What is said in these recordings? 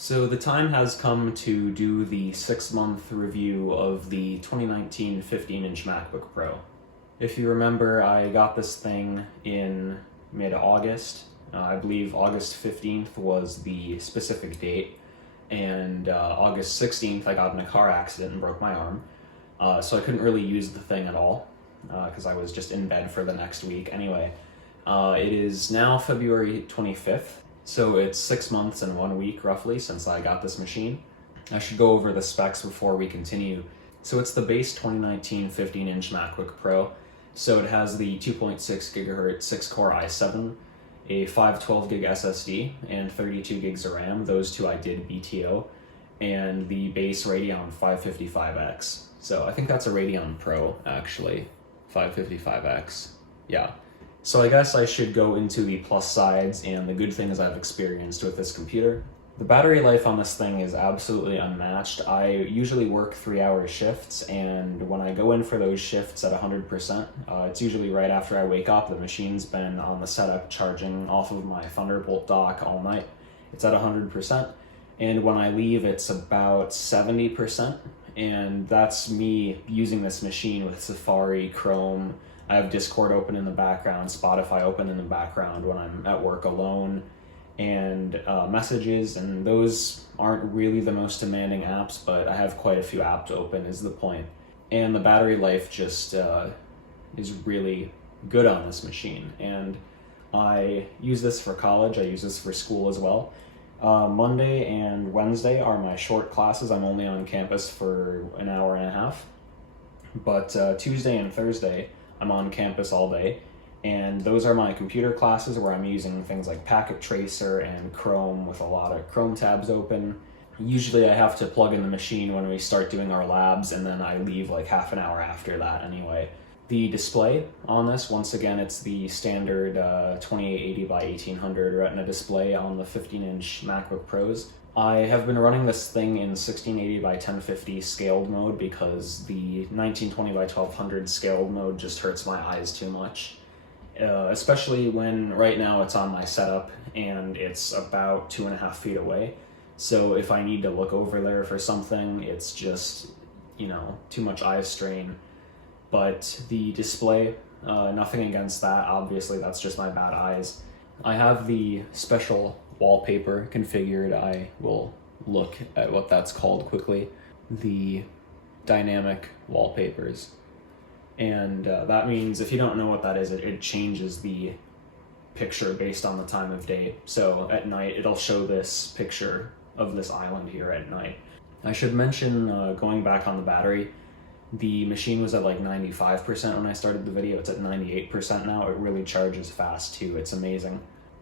So the time has come to do the 6-month review of the 2019 15-inch MacBook Pro. If you remember, I got this thing in mid-August. I believe August 15th was the specific date, and August 16th I got in a car accident and broke my arm. So I couldn't really use the thing at all because I was just in bed for the next week. Anyway, it is now February 25th. So it's 6 months and 1 week roughly since I got this machine. I should go over the specs before we continue. So it's the base 2019 15-inch MacBook Pro. So it has the 2.6 gigahertz 6-core i7, a 512 gig SSD, and 32 gigs of RAM. Those two I did BTO, and the base Radeon 555X. So I think that's a Radeon Pro actually, 555X. Yeah. So I guess I should go into the plus sides and the good things I've experienced with this computer. The battery life on this thing is absolutely unmatched. I usually work 3-hour shifts, and when I go in for those shifts at 100%, it's usually right after I wake up. The machine's been on the setup charging off of my Thunderbolt dock all night. It's at 100%, and when I leave it's about 70%, and that's me using this machine with Safari, Chrome. I have Discord open in the background, Spotify open in the background when I'm at work alone, and messages, and those aren't really the most demanding apps, but I have quite a few apps open is the point. And the battery life just is really good on this machine, and I use this for college, I use this for school as well. Monday and Wednesday are my short classes. I'm only on campus for an hour and a half, but Tuesday and Thursday I'm on campus all day, and those are my computer classes where I'm using things like Packet Tracer and Chrome with a lot of Chrome tabs open. Usually I have to plug in the machine when we start doing our labs, and then I leave like half an hour after that anyway. The display on this, once again, it's the standard 2880 by 1800 Retina display on the 15-inch MacBook Pros. I have been running this thing in 1680 by 1050 scaled mode because the 1920 by 1200 scaled mode just hurts my eyes too much. Especially when right now it's on my setup and it's about 2.5 feet away. So if I need to look over there for something, it's just, too much eye strain. But the display, nothing against that. Obviously, that's just my bad eyes. I have the special wallpaper configured. I will look at what that's called quickly. The dynamic wallpapers. And that means, if you don't know what that is, it changes the picture based on the time of day. So at night, it'll show this picture of this island here at night. I should mention, going back on the battery, the machine was at like 95% when I started the video. It's at 98% now. It really charges fast too. It's amazing.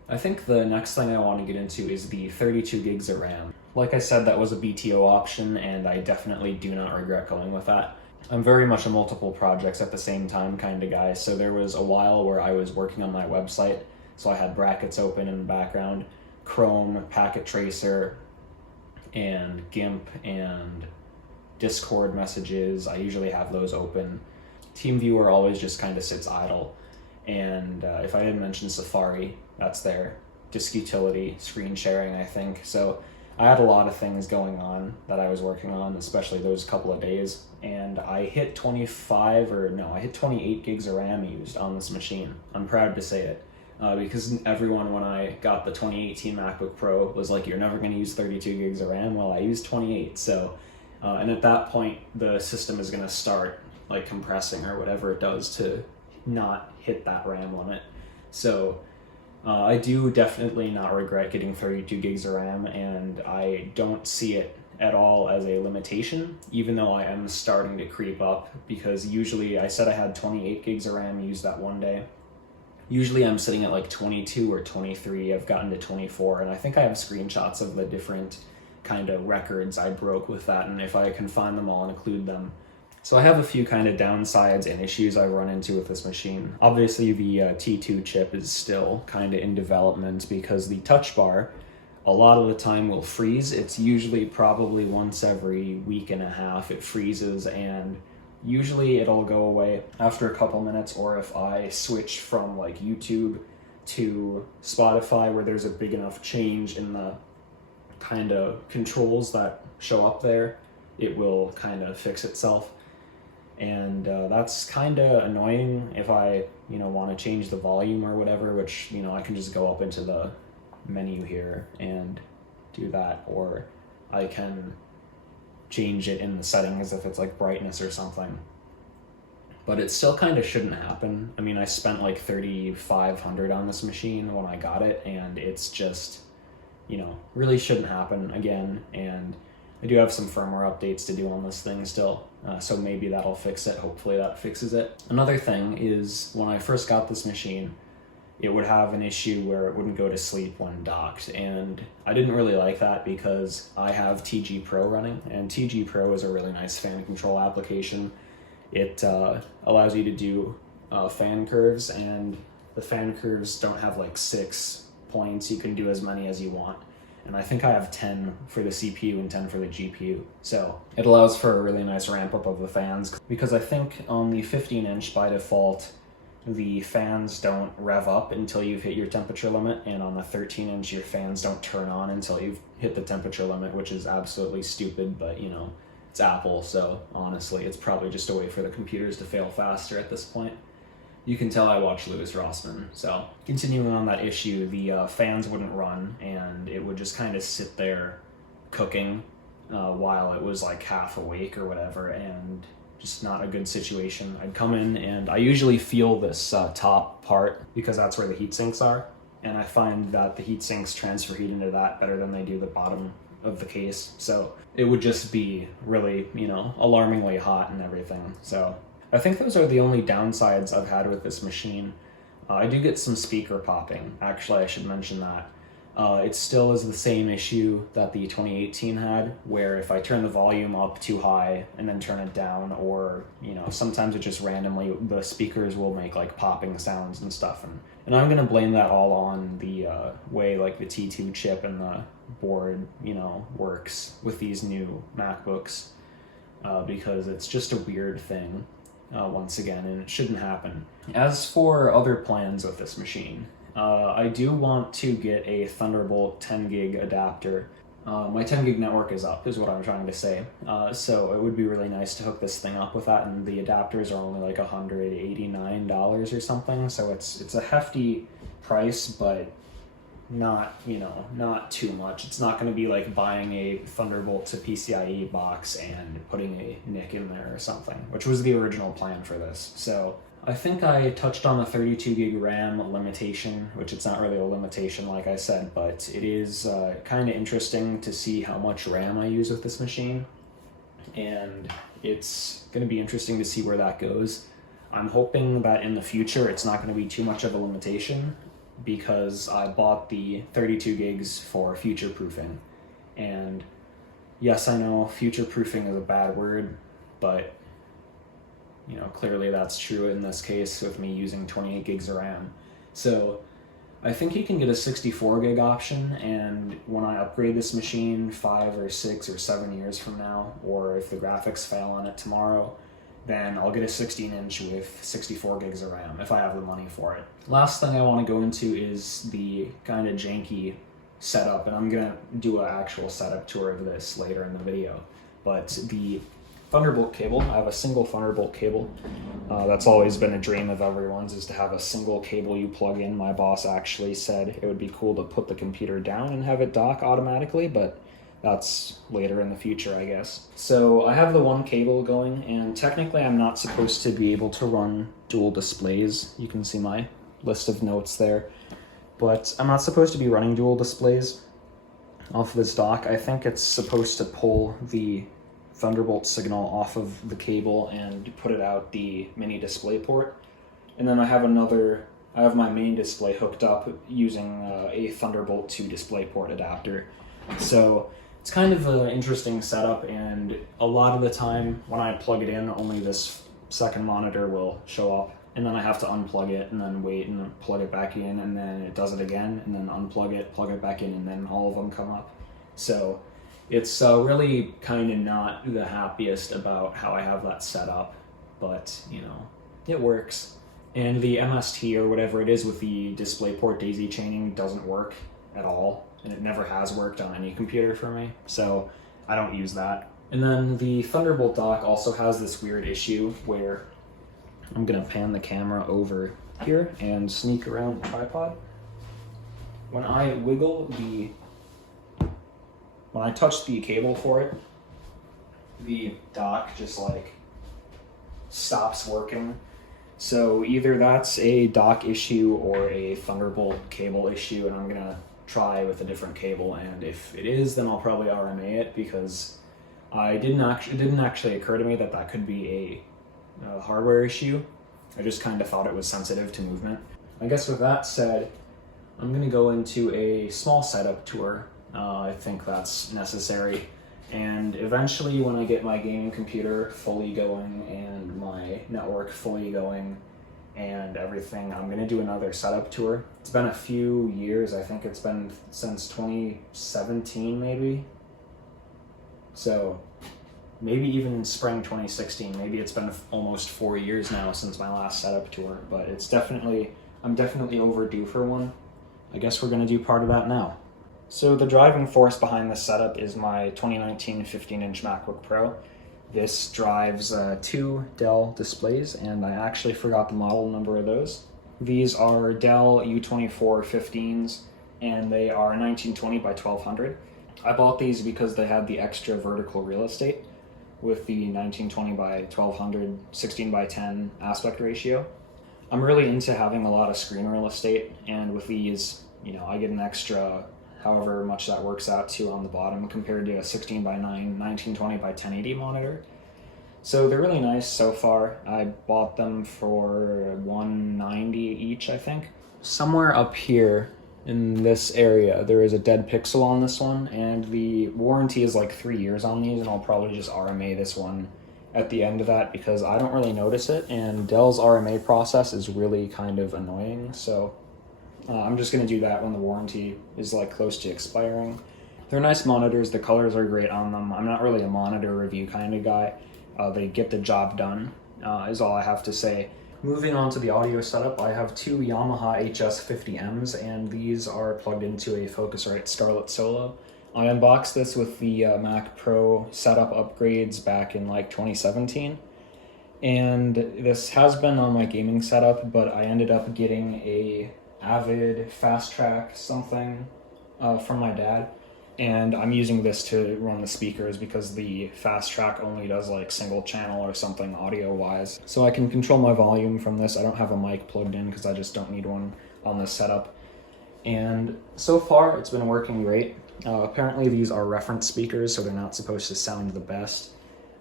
I think the next thing I want to get into is the 32 gigs of RAM. Like I said, that was a BTO option, and I definitely do not regret going with that. I'm very much a multiple projects at the same time kind of guy, so there was a while where I was working on my website, so I had brackets open in the background, Chrome, Packet Tracer, and GIMP, and Discord messages. I usually have those open. TeamViewer always just kind of sits idle. And if I didn't mention Safari, that's there. Disk utility, screen sharing, I think. So I had a lot of things going on that I was working on, especially those couple of days. And I hit 28 gigs of RAM used on this machine. I'm proud to say it. Because everyone, when I got the 2018 MacBook Pro, was like, you're never going to use 32 gigs of RAM. Well, I used 28, so... and at that point, the system is going to start like compressing or whatever it does to not hit that RAM limit. So I do definitely not regret getting 32 gigs of RAM, and I don't see it at all as a limitation, even though I am starting to creep up, because usually I said I had 28 gigs of RAM used that one day. Usually I'm sitting at like 22 or 23. I've gotten to 24, and I think I have screenshots of the different kind of records I broke with that, and if I can find them, I'll include them. So I have a few kind of downsides and issues I've run into with this machine. Obviously the T2 chip is still kind of in development because the touch bar a lot of the time will freeze. It's usually probably once every week and a half it freezes, and usually it'll go away after a couple minutes, or if I switch from like YouTube to Spotify where there's a big enough change in the kind of controls that show up there, it will kind of fix itself. And that's kind of annoying if I, want to change the volume or whatever, which, I can just go up into the menu here and do that, or I can change it in the settings if it's like brightness or something. But it still kind of shouldn't happen. I mean, I spent like $3,500 on this machine when I got it, and it's just, really shouldn't happen again. And I do have some firmware updates to do on this thing still, so maybe that'll fix it. Hopefully that fixes it. Another thing is, when I first got this machine, it would have an issue where it wouldn't go to sleep when docked, and I didn't really like that because I have TG Pro running, and TG Pro is a really nice fan control application. It allows you to do fan curves, and the fan curves don't have like 6 points. You can do as many as you want. And I think I have 10 for the CPU and 10 for the GPU. So it allows for a really nice ramp up of the fans, because I think on the 15-inch by default, the fans don't rev up until you've hit your temperature limit, and on the 13-inch, your fans don't turn on until you've hit the temperature limit, which is absolutely stupid, but it's Apple, so honestly, it's probably just a way for the computers to fail faster at this point. You can tell I watch Louis Rossmann. So continuing on that issue, the fans wouldn't run, and it would just kind of sit there cooking while it was like half awake or whatever, and just not a good situation. I'd come in, and I usually feel this top part because that's where the heat sinks are, and I find that the heat sinks transfer heat into that better than they do the bottom of the case. So it would just be really, alarmingly hot and everything. So I think those are the only downsides I've had with this machine. I do get some speaker popping. Actually, I should mention that. It still is the same issue that the 2018 had, where if I turn the volume up too high and then turn it down, or, sometimes it just randomly, the speakers will make like popping sounds and stuff. And I'm going to blame that all on the way like the T2 chip and the board, works with these new MacBooks, because it's just a weird thing. Once again, and it shouldn't happen. As for other plans with this machine, I do want to get a Thunderbolt 10 gig adapter. My 10 gig network is up, is what I'm trying to say. So it would be really nice to hook this thing up with that, and the adapters are only like $189 or something, so it's a hefty price, but not too much. It's not going to be like buying a Thunderbolt to PCIe box and putting a NIC in there or something, which was the original plan for this. So I think I touched on the 32 gig RAM limitation, which it's not really a limitation like I said, but it is kind of interesting to see how much RAM I use with this machine, and it's going to be interesting to see where that goes. I'm hoping that in the future it's not going to be too much of a limitation, because I bought the 32 gigs for future proofing. And yes, I know future proofing is a bad word, but clearly that's true in this case with me using 28 gigs of RAM. So I think you can get a 64 gig option, and when I upgrade this machine 5 or 6 or 7 years from now, or if the graphics fail on it tomorrow, then I'll get a 16-inch with 64 gigs of RAM if I have the money for it. Last thing I want to go into is the kind of janky setup, and I'm going to do an actual setup tour of this later in the video. But the Thunderbolt cable, I have a single Thunderbolt cable. That's always been a dream of everyone's, is to have a single cable you plug in. My boss actually said it would be cool to put the computer down and have it dock automatically, but that's later in the future, I guess. So I have the one cable going, and technically I'm not supposed to be able to run dual displays. You can see my list of notes there. But I'm not supposed to be running dual displays off of this dock. I think it's supposed to pull the Thunderbolt signal off of the cable and put it out the mini display port. And then I have my main display hooked up using a Thunderbolt 2 DisplayPort adapter. So it's kind of an interesting setup, and a lot of the time when I plug it in, only this second monitor will show up, and then I have to unplug it and then wait and then plug it back in, and then it does it again, and then unplug it, plug it back in, and then all of them come up. So it's really kind of not the happiest about how I have that set up, but it works. And the MST or whatever it is with the DisplayPort daisy chaining doesn't work at all. and it never has worked on any computer for me, so I don't use that. And then the Thunderbolt dock also has this weird issue where I'm gonna pan the camera over here and sneak around the tripod. When I touch the cable for it, the dock just like stops working. So either that's a dock issue or a Thunderbolt cable issue, and I'm gonna try with a different cable, and if it is, then I'll probably RMA it, because it didn't actually occur to me that that could be a hardware issue. I just kind of thought it was sensitive to movement. I guess with that said, I'm gonna go into a small setup tour. I think that's necessary. And eventually, when I get my gaming computer fully going and my network fully going and everything, I'm gonna do another setup tour. It's been a few years. I think it's been since 2017 maybe. So maybe even spring 2016. Maybe it's been almost 4 years now since my last setup tour, but I'm definitely overdue for one. I guess we're gonna do part of that now. So the driving force behind this setup is my 2019 15-inch MacBook Pro. This drives 2 Dell displays, and I actually forgot the model number of those. These are Dell U24 15s, and they are 1920 by 1200. I bought these because they had the extra vertical real estate with the 1920 by 1200 16 by 10 aspect ratio. I'm really into having a lot of screen real estate, and with these, I get an extra however much that works out to on the bottom compared to a 16 by 9 1920 by 1080 monitor. So they're really nice so far. I bought them for $190 each, I think. Somewhere up here in this area, there is a dead pixel on this one, and the warranty is like 3 years on these, and I'll probably just RMA this one at the end of that because I don't really notice it, and Dell's RMA process is really kind of annoying, so I'm just going to do that when the warranty is like close to expiring. They're nice monitors, the colors are great on them. I'm not really a monitor review kind of guy. They get the job done, is all I have to say. Moving on to the audio setup, I have 2 Yamaha HS50Ms, and these are plugged into a Focusrite Scarlett Solo. I unboxed this with the Mac Pro setup upgrades back in like 2017. And this has been on my gaming setup, but I ended up getting a Avid Fast Track something from my dad, and I'm using this to run the speakers because the Fast Track only does like single channel or something audio wise, so I can control my volume from this. I don't have a mic plugged in because I just don't need one on this setup, and so far it's been working great. Apparently these are reference speakers, so they're not supposed to sound the best,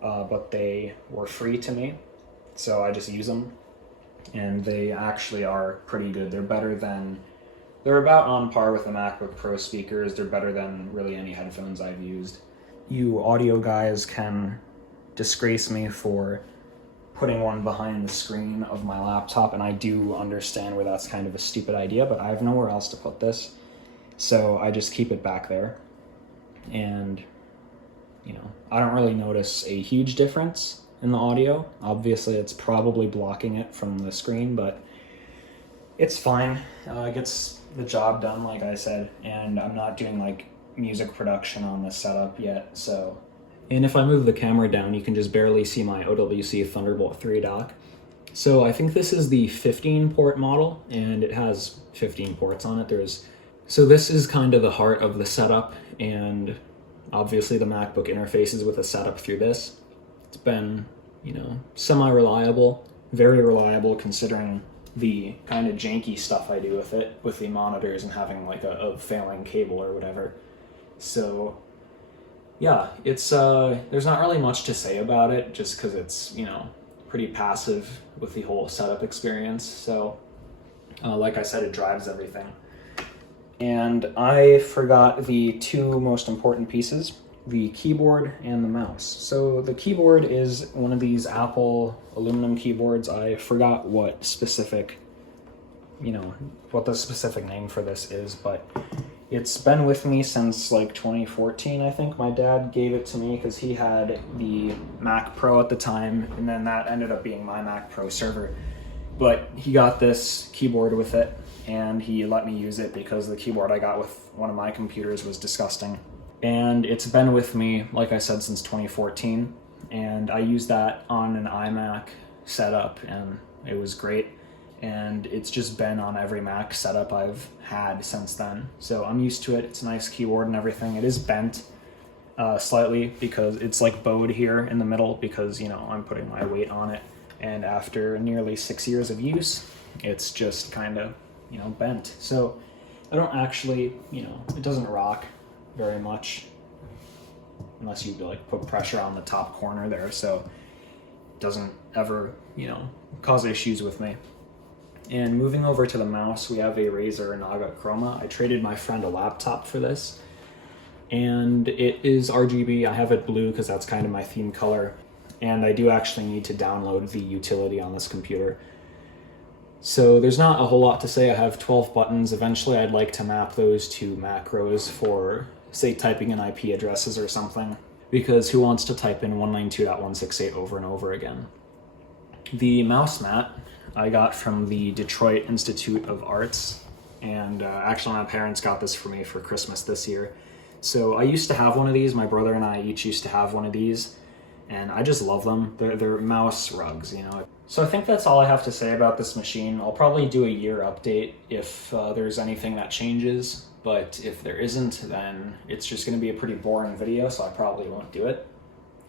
but they were free to me, so I just use them. And they actually are pretty good. They're about on par with the MacBook Pro speakers. They're better than really any headphones I've used. You audio guys can disgrace me for putting one behind the screen of my laptop, and I do understand where that's kind of a stupid idea, but I have nowhere else to put this, so I just keep it back there. And, I don't really notice a huge difference in the audio. Obviously it's probably blocking it from the screen, but it's fine. It gets the job done, like I said, and I'm not doing like music production on this setup yet, so. And if I move the camera down, you can just barely see my OWC Thunderbolt 3 dock. So I think this is the 15 port model, and it has 15 ports on it. So this is kind of the heart of the setup, and obviously the MacBook interfaces with a setup through this. It's been, semi-reliable, very reliable considering the kind of janky stuff I do with it, with the monitors and having like a failing cable or whatever. So yeah, it's there's not really much to say about it just because it's, pretty passive with the whole setup experience. So like I said, it drives everything. And I forgot the 2 most important pieces, the keyboard and the mouse. So the keyboard is one of these Apple aluminum keyboards. I forgot what the specific name for this is, but it's been with me since like 2014, I think. My dad gave it to me because he had the Mac Pro at the time, and then that ended up being my Mac Pro server. But he got this keyboard with it, and he let me use it because the keyboard I got with one of my computers was disgusting. And it's been with me, like I said, since 2014, and I used that on an iMac setup, and it was great. And it's just been on every Mac setup I've had since then. So I'm used to it. It's a nice keyboard and everything. It is bent slightly because it's like bowed here in the middle because, you know, I'm putting my weight on it. And after nearly 6 years of use, it's just kind of, you know, bent. So I don't actually, you know, it doesn't rock very much unless you like put pressure on the top corner there. So it doesn't ever, you know, cause issues with me. And moving over to the mouse, we have a Razer Naga Chroma. I traded my friend a laptop for this, and it is RGB. I have it blue because that's kind of my theme color, and I do actually need to download the utility on this computer. So there's not a whole lot to say. I have 12 buttons. Eventually I'd like to map those to macros for, say, typing in IP addresses or something, because who wants to type in 192.168 over and over again? The mouse mat I got from the Detroit Institute of Arts, and actually my parents got this for me for Christmas this year. So I used to have one of these. My brother and I each used to have one of these, and I just love them. They're mouse rugs, you know. So I think that's all I have to say about this machine. I'll probably do a year update if there's anything that changes, but if there isn't, then it's just going to be a pretty boring video, so I probably won't do it.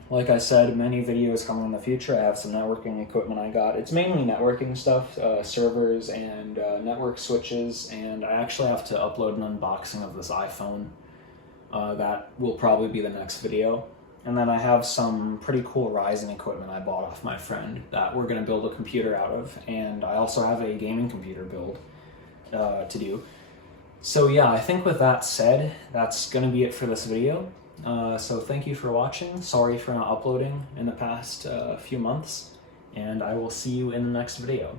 Like I said, many videos coming in the future. I have some networking equipment I got. It's mainly networking stuff, servers and network switches, and I actually have to upload an unboxing of this iPhone. That will probably be the next video. And then I have some pretty cool Ryzen equipment I bought off my friend that we're going to build a computer out of, and I also have a gaming computer build to do. So yeah, I think with that said, that's going to be it for this video. So thank you for watching. Sorry for not uploading in the past few months, and I will see you in the next video.